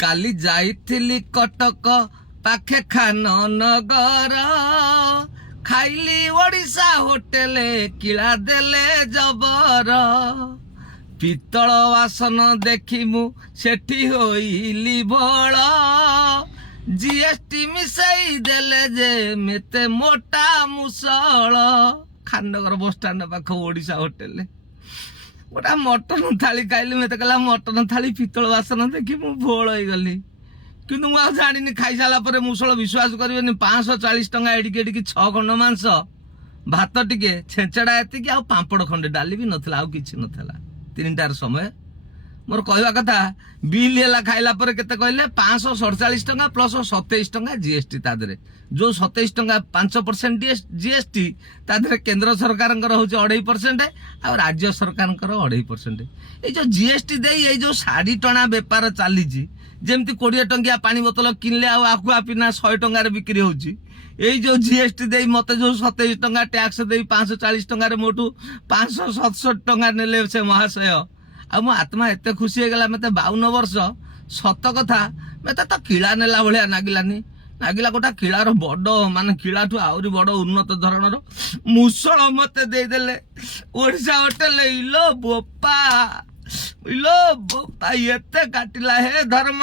କାଲି ଯାଇଥିଲି କଟକ ପାଖେ ଖାନ ନଗର ଖାଇଲି ଓଡ଼ିଶା ହୋଟେଲ କିଳା ଦେଲେ ଜବର ପିତ୍ତଳ ବାସନ ଦେଖି ମୁଁ ସେଠି ହୋଇଲି ଭଳ ଜିଏସଟି ମିଶାଇ ଦେଲେ ଯେ ମେତେ ମୋଟା ମୁସଳ ଖାନନଗର ବସଷ୍ଟାଣ୍ଡ ପାଖ ଓଡ଼ିଶା ହୋଟେଲ ଗୋଟା ମଟନ ଥାଳି ଖାଇଲି ମତେ କହିଲା ମଟନ ଥାଳି ପିତ୍ତଳ ବାସନ ଦେଖି ମୁଁ ଭୋଳ ହେଇଗଲି କିନ୍ତୁ ମୁଁ ଆଉ ଜାଣିନି ଖାଇସାରିଲା ପରେ ମୁସଳ ବିଶ୍ୱାସ କରିବେନି 540 ଟଙ୍କା ଏଡ଼ିକି ଏଡ଼ିକି 6 ଖଣ୍ଡ ମାଂସ ଭାତ ଟିକେ ଛେଞ୍ଚଡ଼ା ଏତିକି ଆଉ ପାମ୍ପଡ଼ ଖଣ୍ଡେ ଡାଲି ବି ନଥିଲା ଆଉ କିଛି ନଥିଲା 3ଟାର ସମୟ ମୋର କହିବା କଥା ବିଲ୍ ହେଲା ଖାଇଲା ପରେ କେତେ କହିଲେ 547 ଟଙ୍କା ପ୍ଲସ୍ 27 ଟଙ୍କା ଜିଏସଟି ତା ଦେହରେ ଯୋଉ 27 ଟଙ୍କା 5% ଜିଏସଟି ତା ଦେହରେ କେନ୍ଦ୍ର ସରକାରଙ୍କର ହଉଛି 2.5% ଆଉ ରାଜ୍ୟ ସରକାରଙ୍କର 2.5%। ଏଇ ଯୋଉ ଜିଏସଟି ଦେଇ ଏଇ ଯୋଉ ଶାଢ଼ୀ ଟଣା ବେପାର ଚାଲିଛି ଯେମିତି 20 ଟଙ୍କିଆ ପାଣି ବୋତଲ କିଣିଲେ ଆଉ ଆକୁଆ ପିନା 100 ଟଙ୍କାରେ ବିକ୍ରି ହଉଛି ଏଇ ଯୋଉ ଜିଏସଟି ଦେଇ ମତେ ଯୋଉ 27 ଟଙ୍କା ଟ୍ୟାକ୍ସ ଦେଇ 540 ଟଙ୍କାରେ ମୋଠୁ 567 ଟଙ୍କା ନେଲେ ସେ ମହାଶୟ ଆଉ ମୋ ଆତ୍ମା ଏତେ ଖୁସି ହେଇଗଲା ମତେ 52 ବର୍ଷ ସତ କଥା ମତେ ତ କିଳା ନେଲା ଭଳିଆ ନାଗିଲା ଗୋଟା କିଳାର ବଡ ମାନେ କିଳାଠୁ ଆହୁରି ବଡ ଉନ୍ନତ ଧରଣର ମୁସଳ ମତେ ଦେଇଦେଲେ ଓଡ଼ିଶା ହୋଟେଲ ଇଲୋ ବୋପା ଏତେ କାଟିଲା ହେ ଧର୍ମ